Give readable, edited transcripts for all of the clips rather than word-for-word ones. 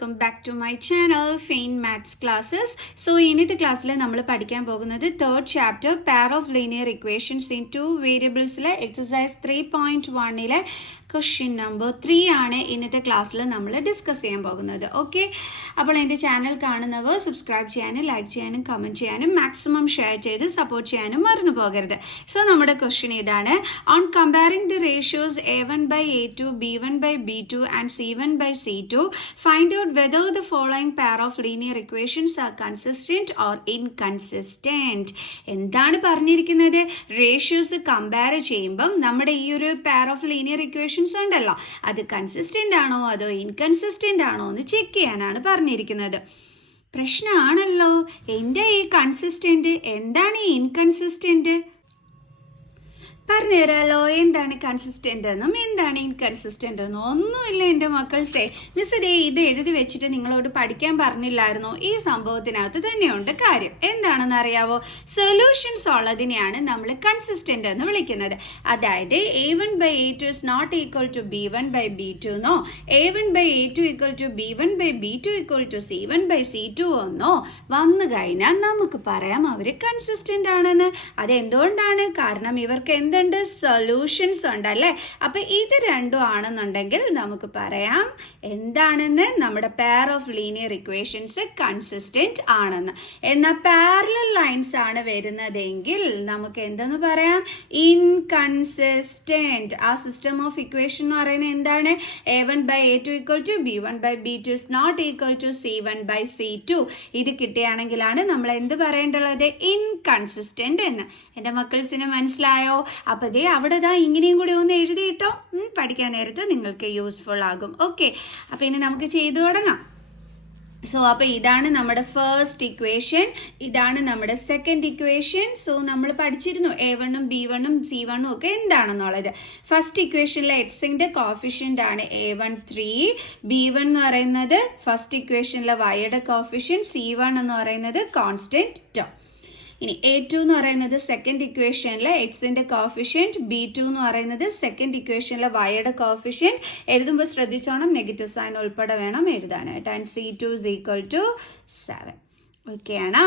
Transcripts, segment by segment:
Welcome back to my channel fine maths classes. So ഇന്നത്തെ ക്ലാസ്സിൽ നമ്മൾ പഠിക്കാൻ പോകുന്നത് third chapter pair of linear equations in two വേരിയബിൾസിലെ എക്സസൈസ് 3.1 ക്വസ്റ്റ്യൻ നമ്പർ 3 ആണ് ഇന്നത്തെ ക്ലാസ്സിൽ നമ്മൾ ഡിസ്കസ് ചെയ്യാൻ പോകുന്നത്. ഓക്കെ, അപ്പോൾ എൻ്റെ ചാനൽ കാണുന്നവർ സബ്സ്ക്രൈബ് ചെയ്യാനും ലൈക്ക് ചെയ്യാനും കമൻറ്റ് ചെയ്യാനും മാക്സിമം ഷെയർ ചെയ്ത് സപ്പോർട്ട് ചെയ്യാനും മറന്നു പോകരുത്. സോ നമ്മുടെ ക്വസ്റ്റ്യൻ ഇതാണ്: on comparing the ratios a1/a2, b1/b2 and c1/c2, find out whether the following pair of linear equations are consistent or inconsistent. എന്താണ് പറഞ്ഞിരിക്കുന്നത്? റേഷ്യോസ് കമ്പയർ ചെയ്യുമ്പം നമ്മുടെ ഈ ഒരു പെയർ ഓഫ് ലീനിയർ ഇക്വേഷൻസ് ഉണ്ടല്ലോ, അത് കൺസിസ്റ്റന്റ് ആണോ അതോ ഇൻകൺസിസ്റ്റന്റ് ആണോ എന്ന് ചെക്ക് ചെയ്യാനാണ് പറഞ്ഞിരിക്കുന്നത്. പ്രശ്നമാണല്ലോ, എൻ്റെ ഈ കൺസിസ്റ്റന്റ് എന്താണ് ഈ ഇൻകൺസിസ്റ്റന്റ്? പറഞ്ഞുതരാമല്ലോ. എന്താണ് കൺസിസ്റ്റന്റ് എന്നും എന്താണ് ഇൻകൺസിസ്റ്റന്റ് എന്നും? ഒന്നുമില്ല എൻ്റെ മക്കൾസേ. മിസ് ഇത് എഴുതി വെച്ചിട്ട് നിങ്ങളോട് പഠിക്കാൻ പറഞ്ഞില്ലായിരുന്നോ? ഈ സംഭവത്തിനകത്ത് തന്നെയുണ്ട് കാര്യം. എന്താണെന്ന് അറിയാവോ? സൊല്യൂഷൻസ് ഉള്ളതിനെയാണ് നമ്മൾ കൺസിസ്റ്റന്റ് എന്ന് വിളിക്കുന്നത്. അതായത് a1/a2 is not equal to b1/b2 എന്നോ a1/a2 equal to b1/b2 equal to c1/c2 എന്നോ വന്നു കഴിഞ്ഞാൽ നമുക്ക് പറയാം അവർ കൺസിസ്റ്റന്റ് ആണെന്ന്. അതെന്തുകൊണ്ടാണ്? കാരണം ഇവർക്ക് എന്തുണ്ട്? സൊല്യൂഷൻസ് ഉണ്ടല്ലേ. അപ്പൊ ഇത് രണ്ടും ആണെന്നുണ്ടെങ്കിൽ നമുക്ക് പറയാം എന്താണെന്ന്, നമ്മുടെ pair of linear equations consistent ആണെന്ന്. എന്നാൽ പാരലൽ ലൈൻസ് ആണ് വരുന്നതെങ്കിൽ നമുക്ക് എന്തെന്ന് പറയാം? ഇൻകൺസിസ്റ്റന്റ്. ആ സിസ്റ്റം ഓഫ് ഇക്വേഷൻ എന്ന് പറയുന്നത് എന്താണ്? a1/a2 equal to b1/b2 is not equal to c1/c2. ഇത് കിട്ടുകയാണെങ്കിലാണ് നമ്മൾ എന്ത് പറയേണ്ടത്? ഇൻകൺസിസ്റ്റന്റ് എന്ന്. എൻ്റെ മക്കൾസിന് മനസ്സിലായോ? അപ്പൊ ദേ അവിടെ ഇങ്ങനെയും കൂടി ഒന്ന് എഴുതിയിട്ടോ, പഠിക്കാൻ നേരത്ത് നിങ്ങൾക്ക് യൂസ്ഫുൾ ആകും. ഓക്കെ, അപ്പൊ ഇനി നമുക്ക് ചെയ്തു തുടങ്ങാം. സോ അപ്പൊ ഇതാണ് നമ്മുടെ ഫസ്റ്റ് ഇക്വേഷൻ, ഇതാണ് നമ്മുടെ സെക്കൻഡ് ഇക്വേഷൻ. സോ നമ്മൾ പഠിച്ചിരുന്നു a1ഉം b1ഉം c1ഉം ഒക്കെ എന്താണെന്നുള്ളത്. ഫസ്റ്റ് ഇക്വേഷനിലെ എക്സിന്റെ കോഫിഷ്യന്റ് ആണ് a1 3, b1 എന്ന് പറയുന്നത് ഫസ്റ്റ് ഇക്വേഷനിലെ വൈയുടെ കോഫിഷ്യന്റ്, c1 എന്ന് പറയുന്നത് കോൺസ്റ്റന്റ് ടേം. ഇനി a2 എന്ന് പറയുന്നത് സെക്കൻഡ് ഇക്വേഷനിലെ എക്സിന്റെ കോഫിഷ്യന്റ്, b2 എന്ന് പറയുന്നത് സെക്കൻഡ് ഇക്വേഷനിലെ വൈയുടെ കോഫിഷ്യന്റ്. എഴുതുമ്പോൾ ശ്രദ്ധിച്ചോണം, നെഗറ്റീവ് സൈൻ ഉൾപ്പെടെ വേണം എഴുതാനായിട്ട്. And c2 is equal to 7. Okay ആണോ?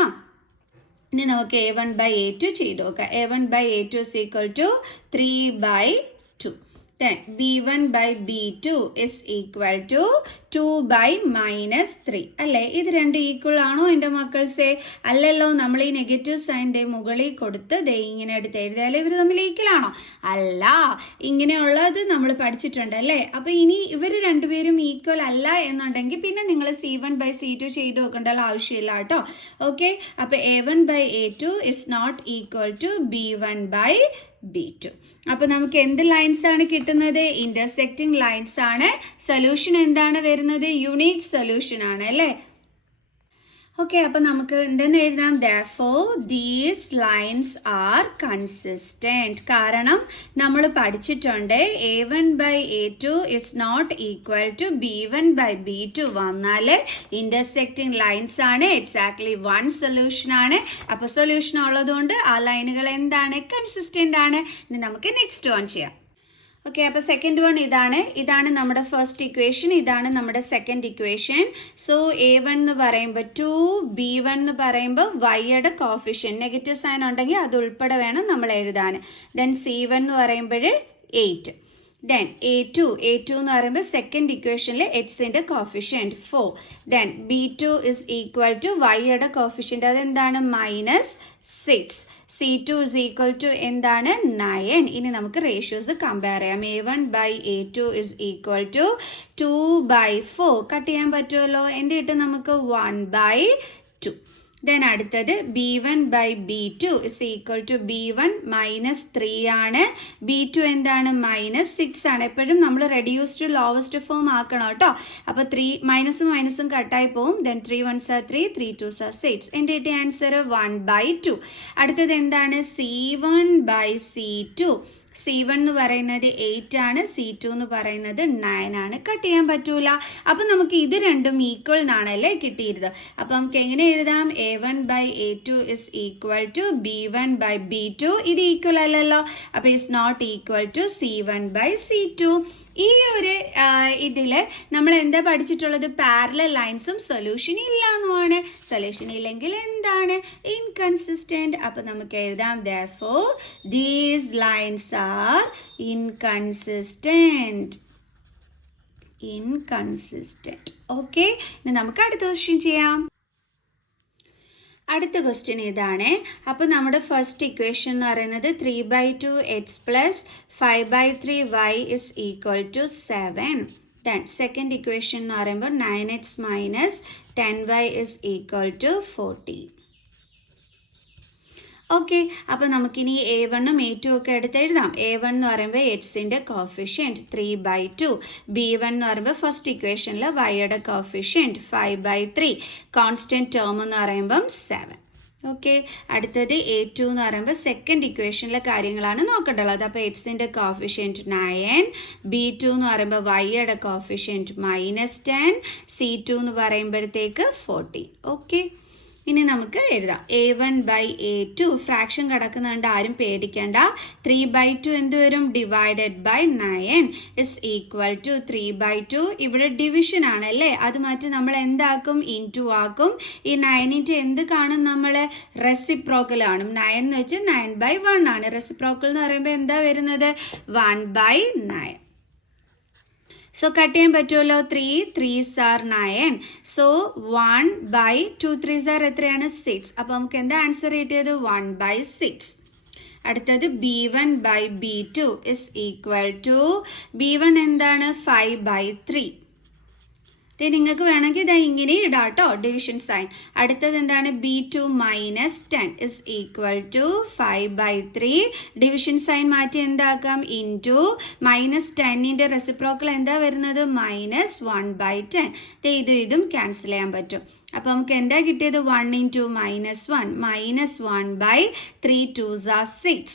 ഇനി നമുക്ക് a1/a2 ചെയ്ത് നോക്കാം. a1/a2 is equal to 3/2. Then b1/b2 is equal to 2/-3 അല്ലേ? ഇത് രണ്ട് ഈക്വൽ ആണോ എൻ്റെ മക്കൾസേ? അല്ലല്ലോ. നമ്മൾ ഈ നെഗറ്റീവ് സൈൻ്റെ മുകളിൽ കൊടുത്ത് ഇങ്ങനെ എടുത്ത് എഴുതിയാലേ ഇവർ തമ്മിൽ ഈക്വൽ ആണോ? അല്ല, ഇങ്ങനെയുള്ളത് നമ്മൾ പഠിച്ചിട്ടുണ്ട് അല്ലേ. അപ്പൊ ഇനി ഇവർ രണ്ടുപേരും ഈക്വൽ അല്ല എന്നുണ്ടെങ്കിൽ പിന്നെ നിങ്ങൾ c1/c2 ചെയ്ത് വെക്കേണ്ട ആവശ്യമില്ല കേട്ടോ. ഓക്കെ, അപ്പൊ a1/a2 is not equal to b1/b2. അപ്പൊ നമുക്ക് എന്ത് ലൈൻസ് ആണ് കിട്ടുന്നത്? ഇന്റർസെക്റ്റിംഗ് ലൈൻസ് ആണ്. സൊല്യൂഷൻ എന്താണ് വരുന്നത്? യൂണിക് സൊല്യൂഷൻ ആണ് അല്ലേ. ഓക്കെ, അപ്പൊ നമുക്ക് എന്തെന്ന് എഴുതാം? therefore these lines are consistent. കാരണം നമ്മൾ പഠിച്ചിട്ടുണ്ട് a1/a2 is not equal to b1/b2 വന്നാൽ ഇന്റർസെക്റ്റിംഗ് ലൈൻസ് ആണ്. എക്സാക്ട്ലി വൺ സൊല്യൂഷൻ ആണ്. അപ്പൊ സൊല്യൂഷൻ ഉള്ളതുകൊണ്ട് ആ ലൈനുകൾ എന്താണ്? കൺസിസ്റ്റന്റ് ആണ്. ഇനി നമുക്ക് നെക്സ്റ്റ് വൺ ചെയ്യാം. ഓക്കെ, അപ്പൊ സെക്കൻഡ് വൺ ഇതാണ് നമ്മുടെ ഫസ്റ്റ് ഇക്വേഷൻ, ഇതാണ് നമ്മുടെ സെക്കൻഡ് ഇക്വേഷൻ. സോ a1 എന്ന് പറയുമ്പോൾ 2, b1 എന്ന് പറയുമ്പോൾ വൈയുടെ കോഫിഷ്യൻ നെഗറ്റീവ് സൈൻ ഉണ്ടെങ്കിൽ അത് ഉൾപ്പെടെ വേണം നമ്മൾ എഴുതാൻ. ദെൻ c1 എന്ന് പറയുമ്പോൾ 8. ദെൻ a2 എന്ന് പറയുമ്പോൾ സെക്കൻഡ് ഇക്വേഷനിലെ എക്സിന്റെ coefficient 4. Then b2 is equal to വൈയുടെ കോഫിഷ്യന്റ് അതെന്താണ്? -6. c2 is equal to എന്താണ്? 9. ഇനി നമുക്ക് റേഷ്യോസ് കമ്പയർ ചെയ്യാം. a1/a2 is equal to 2/4. Cut ചെയ്യാൻ പറ്റുമല്ലോ. എൻ്റെ ഇട്ട് നമുക്ക് 1/2. ദെൻ അടുത്തത് b1/b2 is equal to b1 -3 ആണ്. b2 എന്താണ്? -6 ആണ്. എപ്പോഴും നമ്മൾ റെഡ്യൂസ് ടു ലോവസ്റ്റ് ഫോം ആക്കണം കേട്ടോ. അപ്പൊ 3 മൈനസും കട്ടായി പോവും. Then 3 1s are 3, 3 2s are 6. എൻ്റെ ഇട്ട് ആൻസർ 1/2. അടുത്തത് എന്താണ്? c1/c2. c1 എന്ന് പറയുന്നത് 8 ആണ്, c2 എന്ന് പറയുന്നത് 9 ആണ്. കട്ട് ചെയ്യാൻ പറ്റൂല. അപ്പൊ നമുക്ക് ഇത് രണ്ടും ഈക്വൽ എന്നാണല്ലേ കിട്ടിയിരുന്നത്. അപ്പൊ നമുക്ക് എങ്ങനെ എഴുതാം? a1/a2 is equal to b1/b2. ഇത് ഈക്വൽ അല്ലല്ലോ. അപ്പൊ is not equal to c1/c2. ഈ ഒരു ഇതിൽ നമ്മൾ എന്താ പഠിച്ചിട്ടുള്ളത്? പാരലൽ ലൈൻസും സൊല്യൂഷൻ ഇല്ല എന്നുമാണ്. സൊല്യൂഷൻ ഇല്ലെങ്കിൽ എന്താണ്? ഇൻകൺസിസ്റ്റന്റ്. അപ്പൊ നമുക്ക് എഴുതാം therefore these lines are inconsistent. Okay, ഇനി നമുക്ക് അടുത്ത ക്വസ്റ്റ്യൻ ചെയ്യാം. അടുത്ത ക്വസ്റ്റ്യൻ ഇതാണ്. അപ്പോൾ നമ്മുടെ ഫസ്റ്റ് ഇക്വേഷൻ എന്ന് പറയുന്നത് 3/2 x plus 5/3 y is equal to 7. Then second equation എന്ന് പറയുമ്പോൾ 9x minus 10y is equal to 40. Okay, അപ്പോൾ നമുക്കിനി A1ഉം A2 ഒക്കെ എടുത്ത് എഴുതാം. A1 എന്ന് പറയുമ്പോൾ എക്സിൻ്റെ കോഫിഷ്യൻറ്റ് 3/2, B1 എന്ന് പറയുമ്പോൾ ഫസ്റ്റ് ഇക്വേഷനിൽ വൈയുടെ കോഫിഷ്യൻറ്റ് 5/3, കോൺസ്റ്റൻറ്റ് ടേം എന്ന് പറയുമ്പം 7. ഓക്കെ, അടുത്തത് A2 എന്ന് പറയുമ്പോൾ സെക്കൻഡ് ഇക്വേഷനിലെ കാര്യങ്ങളാണ് നോക്കേണ്ടത്. അപ്പോൾ എക്സിൻ്റെ കോഫിഷ്യൻറ്റ് 9, B2 എന്ന് പറയുമ്പോൾ വൈയുടെ കോഫിഷ്യൻറ്റ് -10, C2 എന്ന് പറയുമ്പോഴത്തേക്ക് 40. ഓക്കെ, ഇനി നമുക്ക് എഴുതാം A1/A2. ഫ്രാക്ഷൻ കിടക്കുന്നുണ്ട്, ആരും പേടിക്കേണ്ട. 3/2 എന്ത് വരും? Divided by 9 is equal to 3/2. ഇവിടെ ഡിവിഷൻ ആണ് അല്ലേ, അത് മാറ്റി നമ്മൾ എന്താക്കും? ഇൻറ്റു ആക്കും. ഈ 9 എന്ത് കാണും നമ്മൾ? റെസിപ്രോക്കൽ കാണും. 9 എന്ന് വെച്ചാൽ 9/1 ആണ്. റെസിപ്രോക്കൽ എന്ന് പറയുമ്പോൾ എന്താ വരുന്നത്? 1/9. സോ കട്ട് ചെയ്യാൻ പറ്റുമല്ലോ. 3 3s are 9. So 1/2 3s are എത്രയാണ്? 6. അപ്പോൾ നമുക്ക് എന്താ ആൻസർ കിട്ടിയത്? 1/6. അടുത്തത് B1/B2 is equal to, B1 എന്താണ്? 5/3. നിങ്ങൾക്ക് വേണമെങ്കിൽ ഇതാ ഇങ്ങനെ ഇടാം കേട്ടോ, ഡിവിഷൻ സൈൻ. അടുത്തത് എന്താണ്? B2 -10 is equal to 5/3. Division sign മാറ്റി എന്താക്കാം? ഇൻറ്റു -10ന്റെ റെസിപ്രോക്കൽ എന്താ വരുന്നത്? -1/10. ഇതും ക്യാൻസൽ ചെയ്യാൻ പറ്റും. അപ്പൊ നമുക്ക് എന്താ കിട്ടിയത്? 1 × -1 -1/3 2s are 6.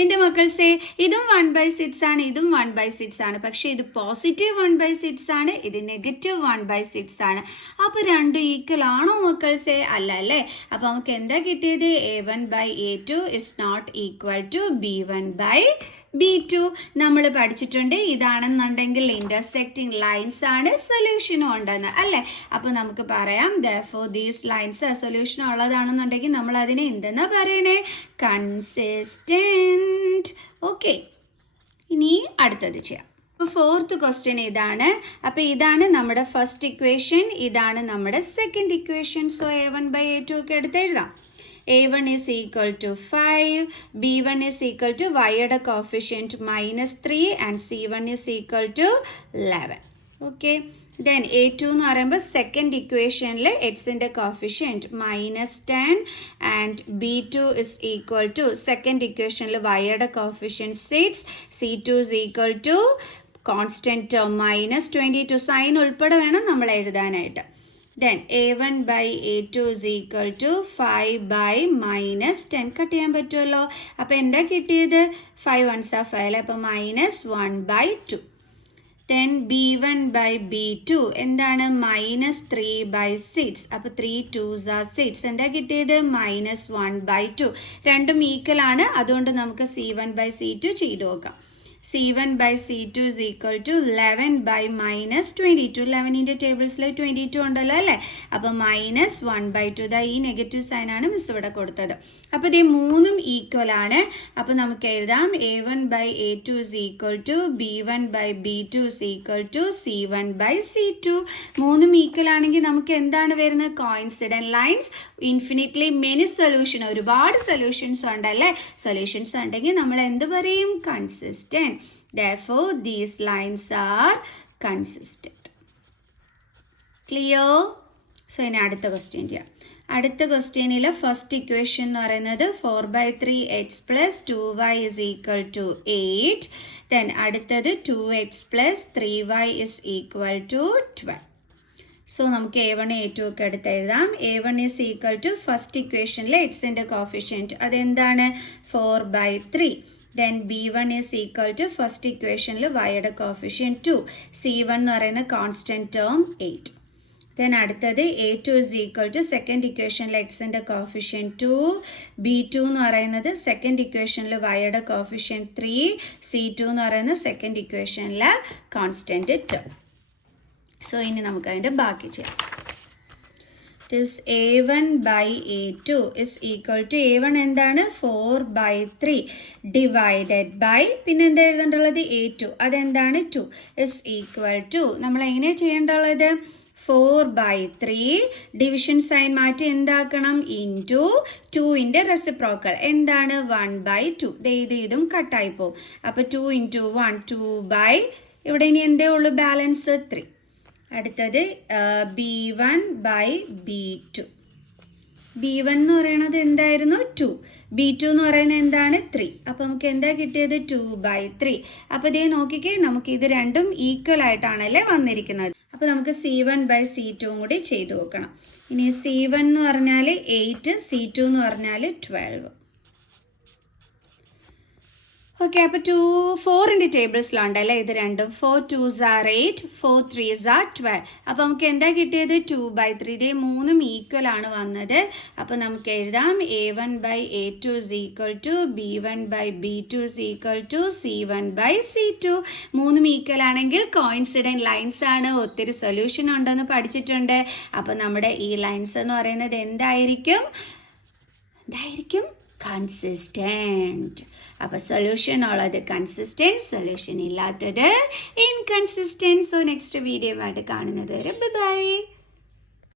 എൻ്റെ മക്കൾസേ, ഇതും 1/6 ആണ്, ഇതും 1/6 ആണ്. പക്ഷെ ഇത് പോസിറ്റീവ് 1/6 ആണ്, ഇത് നെഗറ്റീവ് 1/6 ആണ്. അപ്പൊ രണ്ടും ഈക്വൽ ആണോ മക്കൾസേ? അല്ല അല്ലേ. അപ്പൊ നമുക്ക് എന്താ കിട്ടിയത്? A1/A2 is not equal to B1/B2. നമ്മൾ പഠിച്ചിട്ടുണ്ട് ഇതാണെന്നുണ്ടെങ്കിൽ ഇന്റർസെക്റ്റിംഗ് ലൈൻസ് ആണ്, സൊല്യൂഷനും ഉണ്ടെന്ന് അല്ലേ. അപ്പൊ നമുക്ക് പറയാം therefore these lines സൊല്യൂഷൻ ഉള്ളതാണെന്നുണ്ടെങ്കിൽ നമ്മൾ അതിനെ എന്തെന്നാ പറയണേ? കൺസിസ്റ്റന്റ്. ഓക്കെ, ഇനി അടുത്തത് ചെയ്യാം. അപ്പോൾ ഫോർത്ത് ക്വസ്റ്റ്യൻ ഇതാണ്. അപ്പോൾ ഇതാണ് നമ്മുടെ ഫസ്റ്റ് ഇക്വേഷൻ, ഇതാണ് നമ്മുടെ സെക്കൻഡ് ഇക്വേഷൻ. സോ A1/A2 ഒക്കെ എടുത്ത് എഴുതാം. A1 is equal to 5, B1 is equal to y-യുടെ coefficient -3 and C1 is equal to 11. Okay, then A2 എന്ന് പറയുമ്പോൾ സെക്കൻഡ് ഇക്വേഷനിൽ എക്സിൻ്റെ coefficient -10 and B2 is equal to second ഇക്വേഷനിൽ വൈയുടെ coefficient 6, C2 is equal to constant -22. Sign ഉൾപ്പെടെ വേണം നമ്മൾ എഴുതാനായിട്ട്. Then A1/A2 is equal to 5/-10. Cut ചെയ്യാൻ പറ്റുമല്ലോ. അപ്പോൾ എന്താ കിട്ടിയത്? 5 1s are 5. അപ്പോൾ -1/2. Then B1/B2 എന്താണ്? -3/6. അപ്പോൾ 3 2s are 6. എന്താ കിട്ടിയത്? -1/2. രണ്ടും ഈക്വൽ ആണ്, അതുകൊണ്ട് നമുക്ക് C1/C2 ചെയ്ത് നോക്കാം. C1/C2 is equal to 11/-22. 11ന്റെ ടേബിൾസിൽ 22 ഉണ്ടല്ലോ അല്ലേ. അപ്പോൾ -1/2. ഇതാ ഈ നെഗറ്റീവ് സൈൻ ആണ് മിസ് ഇവിടെ കൊടുത്തത്. അപ്പോൾ ഇത് മൂന്നും ഈക്വൽ ആണ്. അപ്പോൾ നമുക്ക് എഴുതാം A1/A2 is equal to B1/B2 is equal to C1/C2. മൂന്നും ഈക്വൽ ആണെങ്കിൽ നമുക്ക് എന്താണ് വരുന്നത്? Coincident lines. Infinitely many solution, ഒരുപാട് സൊല്യൂഷൻസ് ഉണ്ടല്ലേ. സൊല്യൂഷൻസ് ഉണ്ടെങ്കിൽ നമ്മൾ എന്ത് പറയും? Consistent. Therefore, these lines are consistent. Clear? So, ഇനി അടുത്ത ക്വസ്റ്റ്യൻ ചെയ്യാം. അടുത്ത ക്വസ്റ്റ്യനിൽ ഫസ്റ്റ് ഇക്വേഷൻ എന്ന് പറയുന്നത് 4/3x plus 2y is equal to 8. Then അടുത്തത് 2x plus 3y is equal to 12. So നമുക്ക് A1 A2 ഒക്കെ എടുത്ത് എഴുതാം. A1 is equal to first ഇക്വേഷനിൽ എക്സിൻ്റെ കോഫിഷ്യൻറ്റ് അതെന്താണ്? 4/3. Then B1 is equal to first ഇക്വേഷനിൽ വൈയുടെ കോഫിഷ്യൻറ്റ് 2. C1 എന്ന് പറയുന്ന കോൺസ്റ്റൻറ്റ് ടേം 8. ദെൻ അടുത്തത് A2 is equal to second ഇക്വേഷനിൽ എക്സിൻ്റെ കോഫിഷ്യൻറ്റ് 2, B2 എന്ന് പറയുന്നത് സെക്കൻഡ് ഇക്വേഷനിൽ വൈയുടെ കോഫിഷ്യൻറ്റ് 3, C2 എന്ന് പറയുന്നത് സെക്കൻഡ് ഇക്വേഷനിൽ കോൺസ്റ്റൻറ്റ് 2. സോ ഇനി നമുക്ക് അതിൻ്റെ ബാക്കി ചെയ്യാം. It is A1 by A2 is equal to A1 എന്താണ് 4/3 ഡിവൈഡഡ് ബൈ പിന്നെ എന്താ എഴുതേണ്ടുള്ളത് A2 അതെന്താണ് 2 is equal to നമ്മൾ എങ്ങനെയാണ് ചെയ്യേണ്ടുള്ളത് 4/3 ഡിവിഷൻ സൈൻ മാറ്റി എന്താക്കണം ഇൻറ്റു 2ൻ്റെ റെസിപ്രോക്കൽ എന്താണ് 1/2 ഇതും കട്ടായി പോകും. അപ്പോൾ 2 × 1 2 ഇവിടെ ഇനി എന്തേ ഉള്ളൂ ബാലൻസ് 3. അടുത്തത് B1 by B2. B1 എന്ന് പറയുന്നത് എന്തായിരുന്നു 2, B2 എന്ന് പറയുന്നത് എന്താണ് 3. അപ്പോൾ നമുക്ക് എന്താ കിട്ടിയത് 2/3. അപ്പോൾ ഇതേ നോക്കിക്കേ നമുക്ക് ഇത് രണ്ടും ഈക്വൽ ആയിട്ടാണല്ലേ വന്നിരിക്കുന്നത്. അപ്പോൾ നമുക്ക് C1 by C2 കൂടി ചെയ്തു നോക്കണം. ഇനി C1 എന്ന് പറഞ്ഞാൽ 8, C2 എന്ന് പറഞ്ഞാൽ 12. ഓക്കെ, അപ്പോൾ 4ൻ്റെ ടേബിൾസിലുണ്ടല്ലേ ഇത് രണ്ടും. 4 2s are 8, 4 3s are 12. അപ്പോൾ നമുക്ക് എന്താ കിട്ടിയത് 2/3. ഇതേ മൂന്നും ഈക്വൽ ആണ് വന്നത്. അപ്പോൾ നമുക്ക് എഴുതാം A1 by A2 is equal to B1 by B2 is equal to C1 by C2. മൂന്നും ഈക്വൽ ആണെങ്കിൽ കോയിൻസിഡൻറ്റ് ലൈൻസ് ആണ്. ഒത്തിരി സൊല്യൂഷൻ ഉണ്ടെന്ന് പഠിച്ചിട്ടുണ്ട്. അപ്പോൾ നമ്മുടെ ഈ ലൈൻസ് എന്ന് പറയുന്നത് എന്തായിരിക്കും കൺസിസ്റ്റൻറ്റ്. അപ്പോൾ സൊല്യൂഷൻ ഉള്ളത് കൺസിസ്റ്റൻറ്റ്, സൊല്യൂഷൻ ഇല്ലാത്തത് ഇൻകൺസിസ്റ്റൻറ്റ്. സോ നെക്സ്റ്റ് വീഡിയോ ആയിട്ട് കാണുന്നത് വരെ ബൈ.